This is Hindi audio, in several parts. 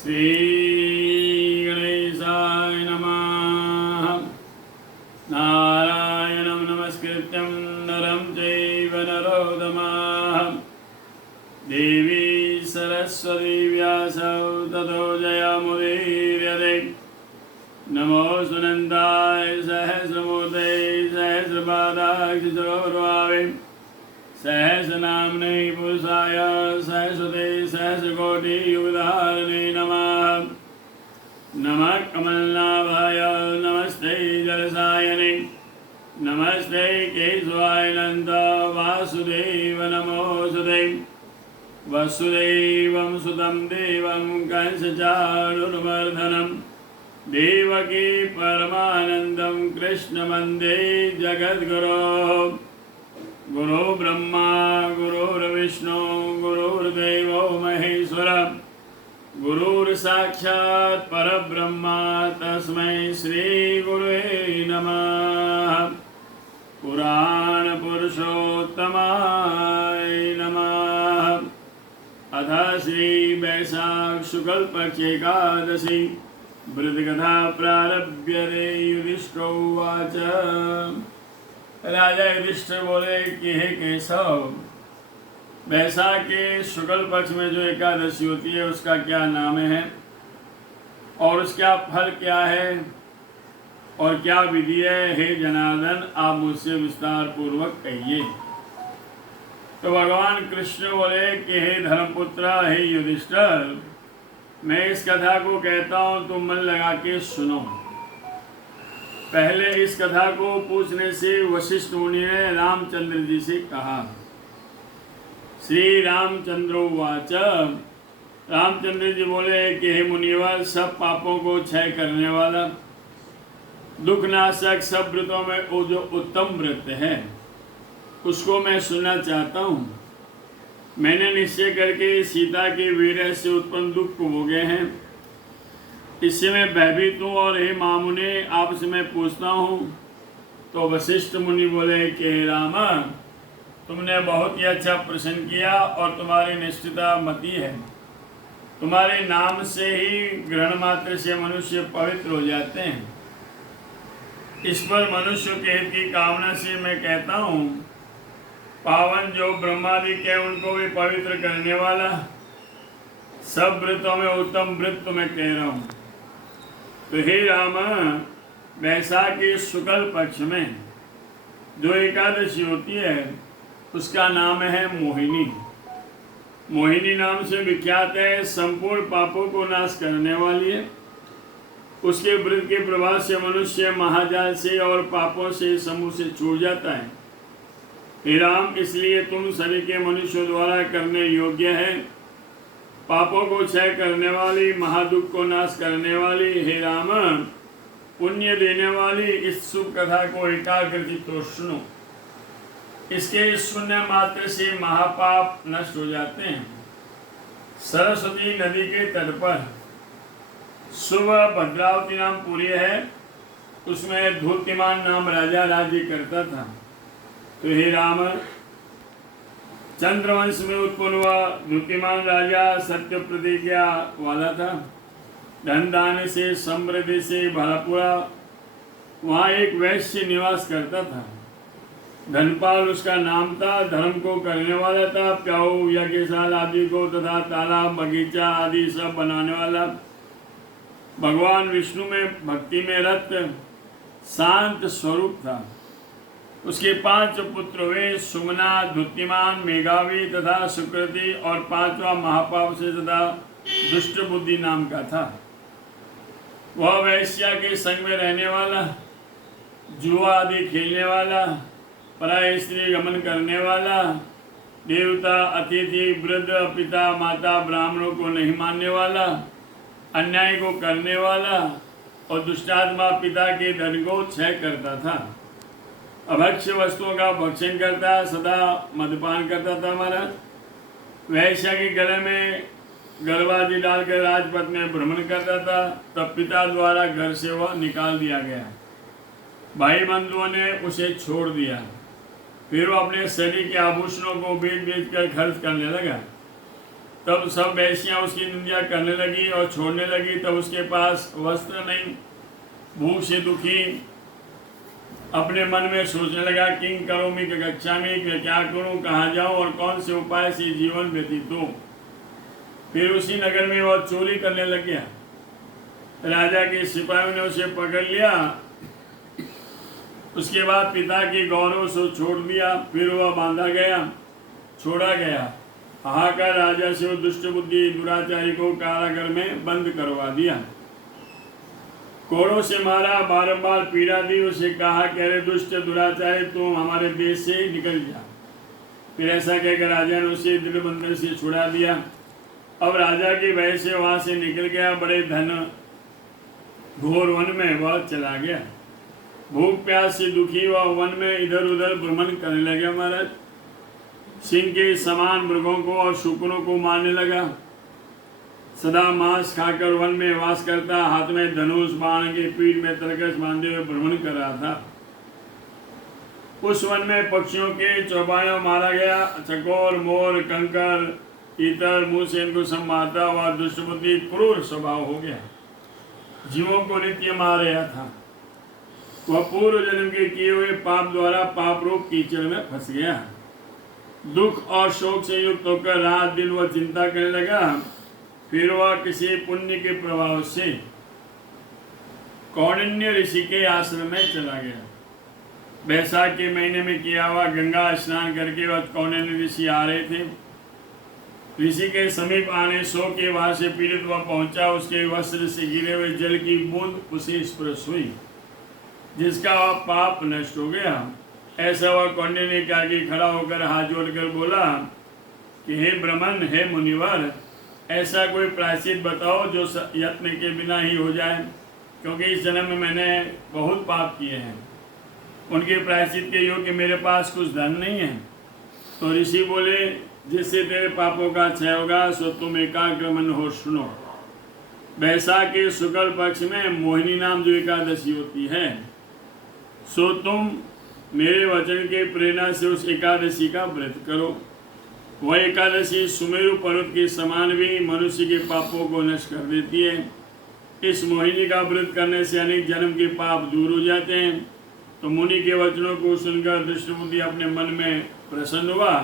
श्रीगणेशाय नमः। नारायणं नमस्कृत्यं नरं चैव नरोत्तमः देवी सरस्वती व्यासौ ततो जयमुदीरये। नमो सुनन्दाय सहस्रमूर्ते सहस्रपादाक्षितरोर्भावे सहस्रनाम्ने पुरुषाय सहस्रते सहस्रकोटियुगधारिणे नमः। नमः कमलनाभाय नमस्ते जलसायने नमस्ते केशवाय नन्द वासुदेव नमोऽस्तुते। वसुदेवं सुतं देवं कंसचाणूरमर्दनं देवकी परमानन्दं कृष्णवन्दे जगद्गुरोः। गुरु ब्रह्मा गुरुर्विष्णु गुरुर्देवो महेश्वर गुरुर्साक्षात् परब्रह्मा तस्मै श्री गुरुवे नमः। पुराण पुरुषोत्तमाय नमः। अथ श्री वैशाख शुक्ल पक्ष एकादशी वृद्धकथा प्रारभ्यते। युधिष्ठिरोवाच। राजा युधिष्ठिर बोले कि हे केशव, वैशाख के शुक्ल पक्ष में जो एकादशी होती है उसका क्या नाम है और उसका फल क्या है और क्या विधि है? हे जनार्दन, आप मुझसे विस्तार पूर्वक कहिए। तो भगवान कृष्ण बोले कि हे धर्मपुत्र, हे युधिष्ठिर, मैं इस कथा को कहता हूँ, तुम मन लगा के सुनो। पहले इस कथा को पूछने से वशिष्ठ मुनि ने रामचंद्र जी से कहा। श्री रामचंद्रोवाच। रामचंद्र जी बोले कि हे मुनिवर, सब पापों को क्षय करने वाला, दुखनाशक, सब व्रतों में वो जो उत्तम व्रत है उसको मैं सुनना चाहता हूँ। मैंने निश्चय करके सीता के वीर्य से उत्पन्न दुख को भोगे हैं, इससे मैं भयभीत हूँ और हे मामुने, आपसे मैं पूछता हूँ। तो वशिष्ठ मुनि बोले कि राम, तुमने बहुत ही अच्छा प्रश्न किया और तुम्हारी निष्ठता मति है। तुम्हारे नाम से ही ग्रहण मात्र से मनुष्य पवित्र हो जाते हैं। इस पर मनुष्य के हित की कामना से मैं कहता हूँ, पावन जो ब्रह्मादिक है उनको भी पवित्र करने वाला सब व्रतों में उत्तम व्रत मैं कह रहा हूँ। तो हे राम, वैशाख के शुक्ल पक्ष में जो एकादशी होती है उसका नाम है मोहिनी। मोहिनी नाम से विख्यात है, संपूर्ण पापों को नाश करने वाली है। उसके व्रत के प्रभाव से मनुष्य महाजाल से और पापों से समूह से छूट जाता है। हे राम, इसलिए तुम सभी के मनुष्यों द्वारा करने योग्य है। पापों को क्षय करने वाली, महादुख को नाश करने वाली, हे राम, पुण्य देने वाली इस शुभ कथा को एकाग्रचित्त तो सुनो। इसके शून्य मात्र से महापाप नष्ट हो जाते हैं। सरस्वती नदी के तट पर सुबह भद्रावती नाम पुरी है, उसमें धूतिमान नाम राजा राज्य करता था। तो हे राम, चंद्रवंश में उत्पन्न हुआ धूतिमान राजा सत्य प्रतिज्ञा वाला था। धन दान से, समृद्धि से भरा पूरा वहाँ एक वैश्य निवास करता था। धनपाल उसका नाम था। धर्म को करने वाला था। प्याऊ, यज्ञशाला आदि को तथा तालाब, बगीचा आदि सब बनाने वाला। भगवान विष्णु में भक्ति में रत शांत स्वरूप था। उसके 5 पुत्र हुए, सुमना, धुतिमान, मेघावी तथा सुकृति, और 5वां महापाप से तथा दुष्ट बुद्धि नाम का था। वह वैश्या के संग में रहने वाला, जुआ आदि खेलने वाला, पराय स्त्री गमन करने वाला, देवता, अतिथि, वृद्ध, पिता, माता, ब्राह्मणों को नहीं मानने वाला, अन्याय को करने वाला और दुष्टात्मा पिता के धन को क्षय करता था। अभक्ष्य वस्तुओं का भक्षण करता, सदा मद्यपान करता था। महाराज, वैश्या के गले में गर्भादि डालकर राजपथ में भ्रमण करता था। तब पिता द्वारा घर से वह निकाल दिया गया। भाई बंधुओं ने उसे छोड़ दिया। फिर वो अपने शरीर के आभूषणों को बेच बेच कर खर्च करने लगा। तब सब वैश्यां उसकी निंदा करने लगी और छोड़ने लगी। तब उसके पास वस्त्र नहीं, भूख से दुखी अपने मन में सोचने लगा, किंग करोमि गच्छामि, क्या करूं, कहाँ जाऊं और कौन से उपाय से जीवन व्यतीत हो। फिर उसी नगर में वह चोरी करने लग गया। राजा के सिपाहियों ने उसे पकड़ लिया। उसके बाद पिता के गौरव से छोड़ दिया। फिर वह बांधा गया, छोड़ा गया। हाहाकार राजा से वो दुष्ट बुद्धि दुराचारी को कारागार में बंद करवा दिया। कोड़ों से मारा, बारंबार पीड़ा दी। उसे कहा कि अरे दुष्ट दुराचारी, तुम हमारे देश से निकल जा। फिर ऐसा कहकर राजा ने उसे दृढ़ बंधन से छुड़ा दिया। अब राजा के भय से वहां से निकल गया। बड़े धन घोर वन में वह चला गया। भूख प्यास से दुखी वह वन में इधर उधर भ्रमण करने लगा। महाराज सिंह के समान मृगों को और शुक्रों को मारने लगा। सदा मांस खाकर वन में वास करता, हाथ में धनुष बाण के पीठ में तरकस बांधे हुए भ्रमण कर रहा था। उस वन में पक्षियों के चौपायों मारा गया। चकोर, मोर, कंकर, तीतर मुंह से इनको सब मारता हुआ दुष्ट बुद्धि क्रूर स्वभाव हो गया। जीवों को नित्य मार रहा था। वह पूर्व जन्म के किए हुए पाप द्वारा पाप रूप कीचड़ में फंस गया। दुख और शोक से युक्त होकर रात दिन वह चिंता करने लगा। फिर वह किसी पुण्य के प्रभाव से कौंडिन्य ऋषि के आश्रम में चला गया। बैसाख के महीने में किया हुआ गंगा स्नान करके वह कौंडिन्य ऋषि आ रहे थे। ऋषि के समीप आने सो के वहां से पीड़ित वह पहुंचा। उसके वस्त्र से गिरे हुए जल की बूंद उसे स्पर्श हुई, जिसका वह पाप नष्ट हो गया। ऐसा वह कौंडिन्य ने क्या कि खड़ा होकर हाथ जोड़कर बोला कि हे ब्राह्मण, हे मुनिवर, ऐसा कोई प्रायश्चित बताओ जो यत्न के बिना ही हो जाए, क्योंकि इस जन्म में मैंने बहुत पाप किए हैं। उनके प्रायश्चित के योग्य मेरे पास कुछ धन नहीं है। तो ऋषि बोले, जिससे तेरे पापों का क्षय होगा सो तुम एकाग्र मन हो सुनो। बैसाख के शुक्ल पक्ष में मोहिनी नाम जो एकादशी होती है, सो तुम मेरे वचन के प्रेरणा से उस एकादशी का व्रत करो। वह एकादशी सुमेरु पर्वत के समान भी मनुष्य के पापों को नष्ट कर देती है। इस मोहिनी का व्रत करने से अनेक जन्म के पाप दूर हो जाते हैं। तो मुनि के वचनों को सुनकर दृष्टबुद्धि अपने मन में प्रसन्न हुआ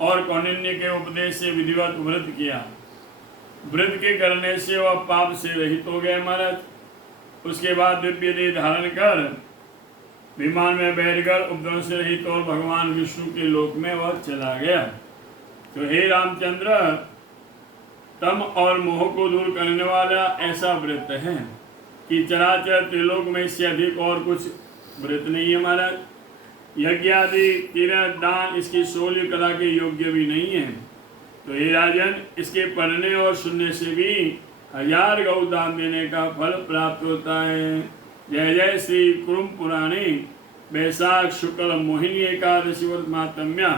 और कौंडिन्य के उपदेश से विधिवत व्रत किया। व्रत के करने से वह पाप से रहित हो गए महाराज। उसके बाद दिव्य देह धारण कर विमान में बैठकर उपद्रव से रहित और भगवान विष्णु के लोक में वह चला गया। तो हे रामचंद्र, तम और मोह को दूर करने वाला ऐसा व्रत है कि चराचर त्रिलोक में इससे अधिक और कुछ व्रत नहीं है महाराज। यज्ञ आदि तीर्थ दान इसकी शौर्य कला के योग्य भी नहीं है। तो हे राजन, इसके पढ़ने और सुनने से भी 1000 गौ दान देने का फल प्राप्त होता है। जय जय श्री कुरुम पुराणे बैसाख शुक्ल मोहिनी एकादशी व्रत महात्म्य।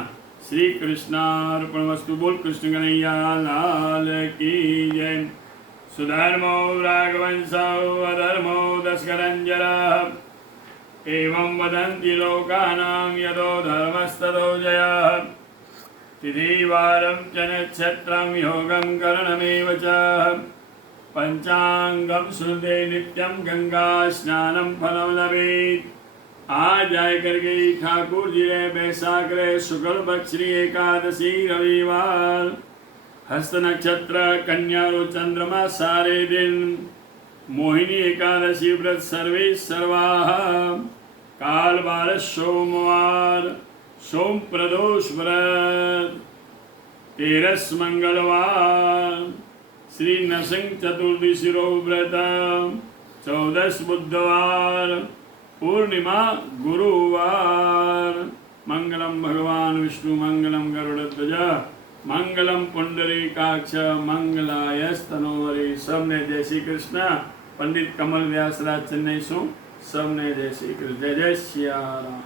श्री कृष्णार्पणमस्तु। बोल कृष्ण कन्हैया लाल की जय। सुधर्मो राघवंशो अधर्मो दशकरंजरः एवं वदन्ति लोकानां यदो धर्मस्ततो जयः। तिथिवारं च नक्षत्रं योगं करणमेव च। पंचांगम सुनते नित्यम गंगा स्नानम फलम लभेत। आज जाए करके ठाकुर जी रे बैसाख रे शुक्ल पक्ष श्री एकादशी रविवार हस्त नक्षत्र कन्या और चंद्रमा सारे दिन मोहिनी एकादशी व्रत सर्वे सर्वाः। काल बार सोमवार सोम प्रदोष व्रत 13 मंगलवार श्री नरसिंह चतुर्दशी व्रत 14 बुधवार पूर्णिमा गुरुवार। मंगलम भगवान विष्णु मंगलम गरुड़ध्वज मंगलम पुंडरीकाक्ष मंगलायस्तनोहरि। सबने जय श्री कृष्ण। पंडित कमल व्यासराज चेन्नई सो सबने जय श्री कृष्ण। जय जय सिया राम।